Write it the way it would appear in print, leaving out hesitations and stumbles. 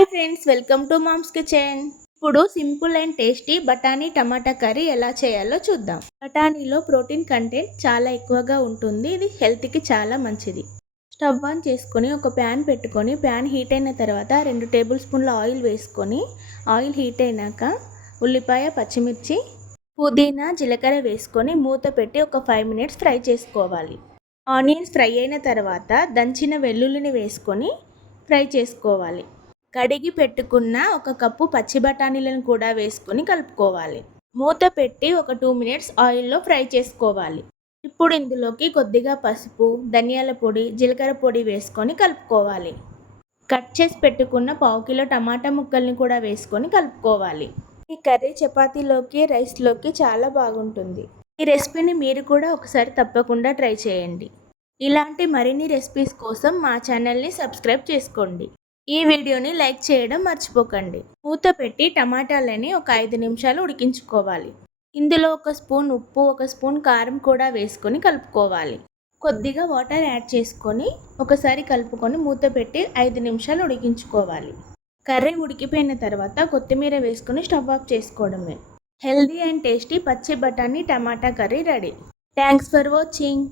Hi friends, welcome to mom's kitchen. ఇప్పుడు simple and tasty బఠానీ టమాటా కర్రీ ఎలా చేయాలో చూద్దాం. బఠానీలో ప్రోటీన్ కంటెంట్ చాలా ఎక్కువగా ఉంటుంది. ఇది హెల్త్కి చాలా మంచిది. స్టవ్ ఆన్ చేసుకొని ఒక ప్యాన్ పెట్టుకొని ప్యాన్ హీట్ అయిన తర్వాత 2 టేబుల్ స్పూన్ల ఆయిల్ వేసుకొని ఆయిల్ హీట్ అయినాక ఉల్లిపాయ, పచ్చిమిర్చి, పుదీనా, జీలకర్ర వేసుకొని మూత పెట్టి ఒక 5 మినిట్స్ ఫ్రై చేసుకోవాలి. ఆనియన్స్ ఫ్రై అయిన తర్వాత దంచిన వెల్లుల్లిని వేసుకొని ఫ్రై చేసుకోవాలి. కడిగి పెట్టుకున్న ఒక కప్పు పచ్చి బఠానీలను కూడా వేసుకొని కలుపుకోవాలి. మూత పెట్టి ఒక 2 మినిట్స్ ఆయిల్లో ఫ్రై చేసుకోవాలి. ఇప్పుడు ఇందులోకి కొద్దిగా పసుపు, ధనియాల పొడి, జీలకర్ర పొడి వేసుకొని కలుపుకోవాలి. కట్ చేసి పెట్టుకున్న పావు కిలో టమాటా ముక్కల్ని కూడా వేసుకొని కలుపుకోవాలి. ఈ కర్రీ చపాతీలోకి, రైస్లోకి చాలా బాగుంటుంది. ఈ రెసిపీని మీరు కూడా ఒకసారి తప్పకుండా ట్రై చేయండి. ఇలాంటి మరిన్ని రెసిపీస్ కోసం మా ఛానల్ని సబ్స్క్రైబ్ చేసుకోండి. ఈ వీడియోని లైక్ చేయడం మర్చిపోకండి. మూత పెట్టి టమాటాలని ఒక 5 నిమిషాలు ఉడికించుకోవాలి. ఇందులో ఒక స్పూన్ ఉప్పు, ఒక స్పూన్ కారం కూడా వేసుకొని కలుపుకోవాలి. కొద్దిగా వాటర్ యాడ్ చేసుకొని ఒకసారి కలుపుకొని మూత పెట్టి 5 నిమిషాలు ఉడికించుకోవాలి. కర్రీ ఉడికిపోయిన తర్వాత కొత్తిమీర వేసుకొని స్టవ్ ఆఫ్ చేసుకోవడమే. హెల్దీ అండ్ టేస్టీ పచ్చి బఠానీ టమాటా curry ready. Thanks for watching.